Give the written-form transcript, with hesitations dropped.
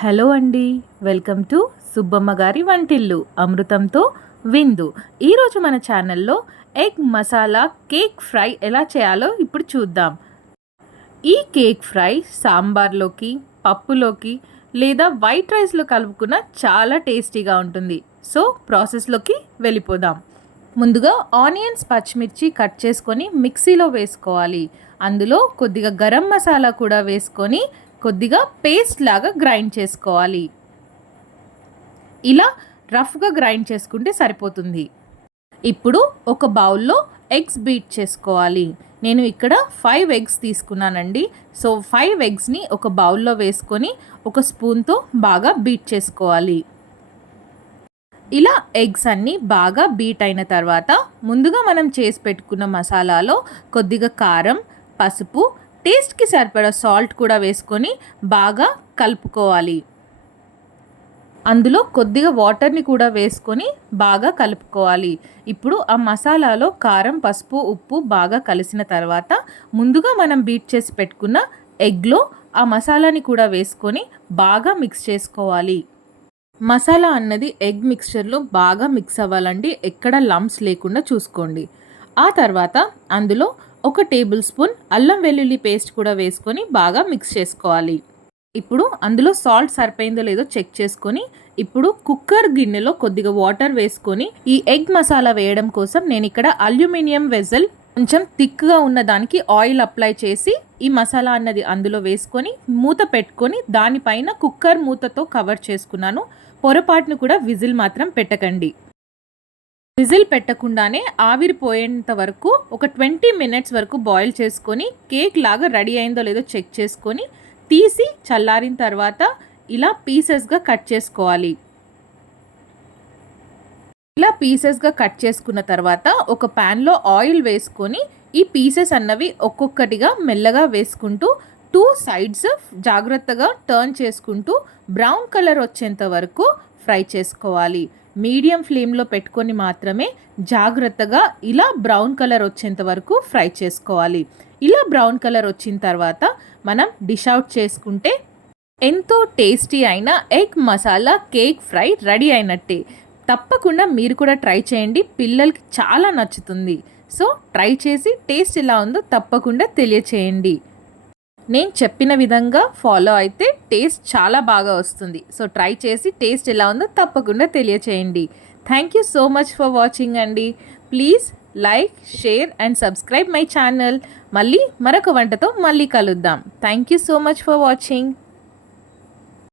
Hello అండి, welcome to Subbamma గారి వంటిల్లు అమృతంతో విందు. ఈరోజు మన ఛానల్లో ఎగ్ మసాలా కేక్ ఫ్రై ఎలా చేయాలో ఇప్పుడు చూద్దాం. ఈ కేక్ ఫ్రై సాంబార్లోకి, పప్పులోకి లేదా వైట్ రైస్లో కలుపుకున్న చాలా టేస్టీగా ఉంటుంది. సో ప్రాసెస్లోకి వెళ్ళిపోదాం. ముందుగా ఆనియన్స్, పచ్చిమిర్చి కట్ చేసుకొని మిక్సీలో వేసుకోవాలి. అందులో కొద్దిగా గరం మసాలా కూడా వేసుకొని కొద్దిగా పేస్ట్ లాగా గ్రైండ్ చేసుకోవాలి. ఇలా రఫ్గా గ్రైండ్ చేసుకుంటే సరిపోతుంది. ఇప్పుడు ఒక బౌల్లో ఎగ్స్ బీట్ చేసుకోవాలి. నేను ఇక్కడ 5 ఎగ్స్ తీసుకున్నానండి. సో 5 ఎగ్స్ని ఒక బౌల్లో వేసుకొని ఒక స్పూన్తో బాగా బీట్ చేసుకోవాలి. ఇలా ఎగ్స్ అన్నీ బాగా బీట్ అయిన తర్వాత ముందుగా మనం చేసి పెట్టుకున్న మసాలాలో కొద్దిగా కారం, పసుపు, టేస్ట్కి సరిపడా సాల్ట్ కూడా వేసుకొని బాగా కలుపుకోవాలి. అందులో కొద్దిగా వాటర్ని కూడా వేసుకొని బాగా కలుపుకోవాలి. ఇప్పుడు ఆ మసాలాలో కారం, పసుపు, ఉప్పు బాగా కలిసిన తర్వాత ముందుగా మనం బీట్ చేసి పెట్టుకున్న ఎగ్లో ఆ మసాలాని కూడా వేసుకొని బాగా మిక్స్ చేసుకోవాలి. మసాలా అన్నది ఎగ్ మిక్స్చర్లో బాగా మిక్స్ అవ్వాలండి. ఎక్కడ లంప్స్ లేకుండా చూసుకోండి. ఆ తర్వాత అందులో 1 టేబుల్ స్పూన్ అల్లం వెల్లుల్లి పేస్ట్ కూడా వేసుకొని బాగా మిక్స్ చేసుకోవాలి. ఇప్పుడు అందులో సాల్ట్ సరిపోయిందో లేదో చెక్ చేసుకొని ఇప్పుడు కుక్కర్ గిన్నెలో కొద్దిగా వాటర్ వేసుకొని ఈ ఎగ్ మసాలా వేయడం కోసం నేను ఇక్కడ అల్యూమినియం వెజల్ కొంచెం థిక్గా ఉన్న దానికి ఆయిల్ అప్లై చేసి ఈ మసాలా అన్నది అందులో వేసుకొని మూత పెట్టుకొని దానిపైన కుక్కర్ మూతతో కవర్ చేసుకున్నాను. పొరపాటును కూడా విజిల్ మాత్రం పెట్టకండి. విజిల్ పెట్టకుండానే ఆవిరిపోయేంత వరకు ఒక 20 మినిట్స్ వరకు బాయిల్ చేసుకొని కేక్ లాగా రెడీ అయిందో లేదో చెక్ చేసుకొని తీసి చల్లారిన తర్వాత ఇలా పీసెస్గా కట్ చేసుకోవాలి. ఇలా పీసెస్గా కట్ చేసుకున్న తర్వాత ఒక ప్యాన్లో ఆయిల్ వేసుకొని ఈ పీసెస్ అన్నవి ఒక్కొక్కటిగా మెల్లగా వేసుకుంటూ 2 సైడ్స్ జాగ్రత్తగా టర్న్ చేసుకుంటూ బ్రౌన్ కలర్ వచ్చేంత వరకు ఫ్రై చేసుకోవాలి. మీడియం ఫ్లేమ్లో పెట్టుకొని మాత్రమే జాగ్రత్తగా ఇలా బ్రౌన్ కలర్ వచ్చేంత వరకు ఫ్రై చేసుకోవాలి. ఇలా బ్రౌన్ కలర్ వచ్చిన తర్వాత మనం డిష్ అవుట్ చేసుకుంటే ఎంతో టేస్టీ అయిన egg masala cake fry ready అయినట్టే. తప్పకుండా మీరు కూడా ట్రై చేయండి, పిల్లలకి చాలా నచ్చుతుంది. సో ట్రై చేసి టేస్ట్ ఎలా ఉందో తప్పకుండా తెలియచేయండి. నేను చెప్పిన విధంగా ఫాలో అయితే టేస్ట్ చాలా బాగా వస్తుంది. సో ట్రై చేసి టేస్ట్ ఎలా ఉందో తప్పకుండా తెలియచేయండి. Thank you so much for watching అండి. Please like, share and subscribe my channel. మళ్ళీ మరొక వంటతో మళ్ళీ కలుద్దాం. Thank you so much for watching.